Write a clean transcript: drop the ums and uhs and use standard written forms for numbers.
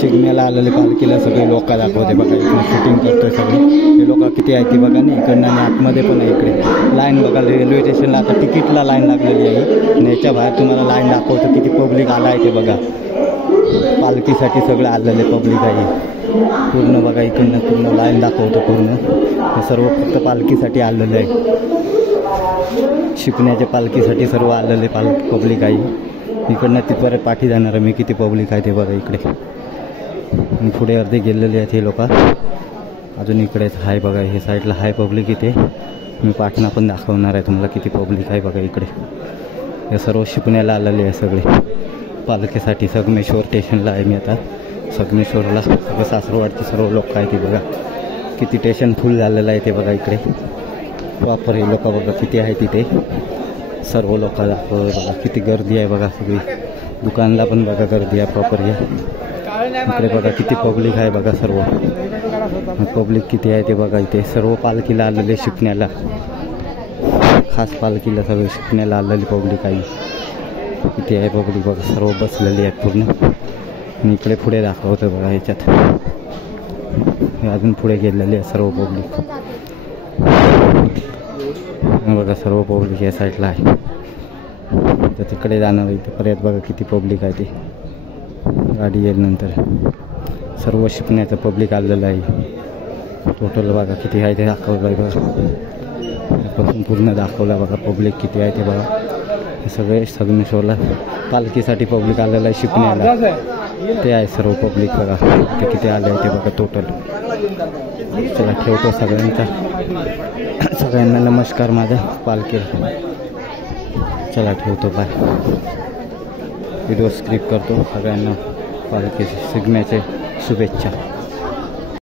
शिगम्याला आलेले पालखीला सगळे लोक दाखवते बघा. इकडे शूटिंग करतोय सगळे हे लोक किती आहेत ते बघा नाही. इकडनं आणि आतमध्ये पण आहे. इकडे लाईन बघा रेल्वे स्टेशनला आता तिकीटला लाईन लागलेली आहे आणि याच्या बाहेर तुम्हाला लाईन दाखवतो किती पब्लिक आला आहे ते बघा. पालखीसाठी सगळं आलेले पब्लिक आहे पूर्ण बघा. इकडनं पूर्ण लाईन दाखवतो पूर्ण. हे सर्व फक्त पालखीसाठी आलेलं आहे. शिकण्याच्या पालखीसाठी सर्व आलेले पब्लिक आहे. इकडनं तिथपर्यंत पाठी जाणार मी किती पब्लिक आहे ते बघा. इकडे आणि पुढे अर्धे गेलेले आहेत हे लोक. अजून इकडे हाय बघा. हे साईडला हाय पब्लिक इथे. मी पाठणा पण दाखवणार आहे तुम्हाला किती पब्लिक आहे बघा. इकडे हे सर्व शिकण्याला आलेले आहे सगळे पालखीसाठी. संगमेश्वर स्टेशनला आहे मी आता. संगमेश्वरला सगळं सासरवाडचे सर्व लोक आहे ते बघा. किती स्टेशन फुल झालेलं आहे ते बघा. इकडे प्रॉपर हे लोक बघा किती आहे तिथे. सर्व लोक दाखव बघा किती गर्दी आहे बघा. सगळी दुकानला पण बघा गर्दी आहे प्रॉपर. या इकडे बघा किती पब्लिक आहे बघा. सर्व पब्लिक किती आहे ते बघा. इथे सर्व पालखीला आलेले शिकण्याला. खास पालखीला सगळं शिकण्याला आलेली पब्लिक आहे. किती आहे पब्लिक बघा. सर्व बसलेली आहेत पूर्ण. आणि इकडे पुढे दाखवतं बघा. ह्याच्यात अजून पुढे गेलेले आहे सर्व पब्लिक बघा. सर्व पब्लिक या साईडला आहे. तर तिकडे जाणार इथे परत बघा किती पब्लिक आहे ते. गाडी येईल नंतर. सर्व शिकण्याचं पब्लिक आलेलं आहे. टोटल बघा किती आहे ते दाखवलं आहे बघा. पूर्ण दाखवलं बघा पब्लिक किती आहे ते बघा. हे सगळे संगमेश्वरला पालखीसाठी पब्लिक आलेलं आहे शिकण्याला. ते आहे सर्व पब्लिक बघा. ते किती आले आहे ते बघा टोटल. चला ठेवतो सगळ्यांना नमस्कार माझ्या पालखीला. चला ठेवतो बाय. व्हिडिओ स्क्रिप्ट करतो. सगळ्यांना पालखी शिगम्याचे शुभेच्छा.